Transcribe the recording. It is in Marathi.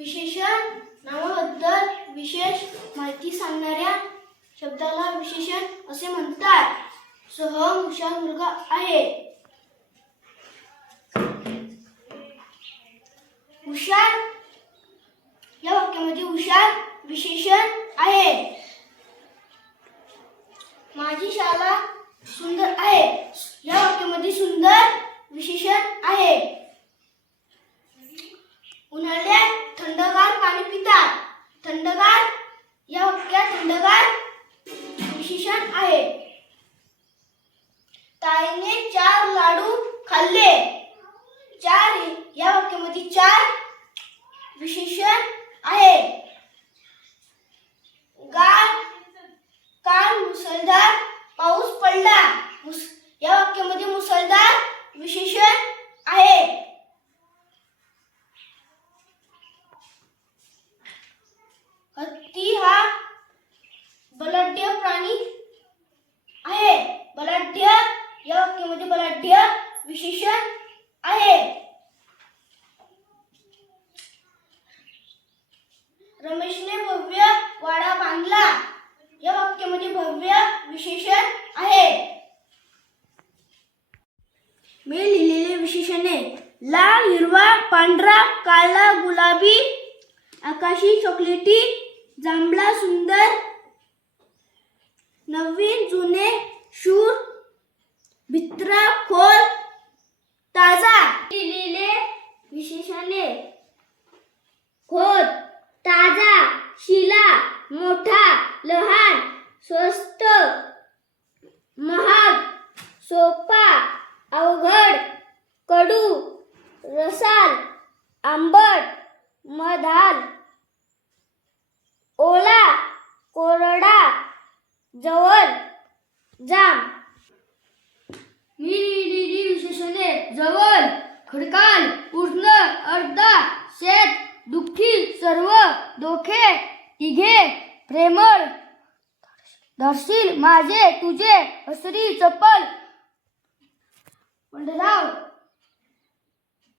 विशेषण नावाबद्दल विशेष माहिती सांगणाऱ्या शब्दाला विशेषण असे म्हणतात. सह हुशार मुलगा आहे. हुशार या वाक्यामध्ये हुशार विशेषण आहे. माझी शाळा सुंदर आहे. या वाक्यामध्ये सुंदर विशेषण विशेषण आहे ताईने चार लाडू खाल्ले चार या वाक्यामध्ये चार विशेषण आहे गाळ काल मुसळधार पाऊस पडला मुस या वाक्यामध्ये मुसळधार विशेषण आहे हत्ती हा बलाढ्य प्राणी आहे बलाढ्य मध्ये बलाढ्य विशेषण आहे. रमेशने भव्य वाडा बांधला. या वाक्यामध्ये भव्य विशेषण आहे. मी लिहिलेले विशेषणे लाल हिरवा पांढरा काळा गुलाबी आकाशी चॉकलेटी जांभळा सुंदर नवीन जुने शूर भित्रा खोल ताजा दिलेले विशेषणे खोल ताजा शिला मोठा लहान स्वस्त महाग सोपा अवघड कडू रसाल आंबट मधाल ओला कोरडा जवळ जाम मी लिहिलेली विशेषणे जवळ खडकाल पूर्ण अर्धा शेत दुःखी सर्व दोखे तिघे प्रेमळ. धरशील माझे तुझे हसरी चपल. पंढराव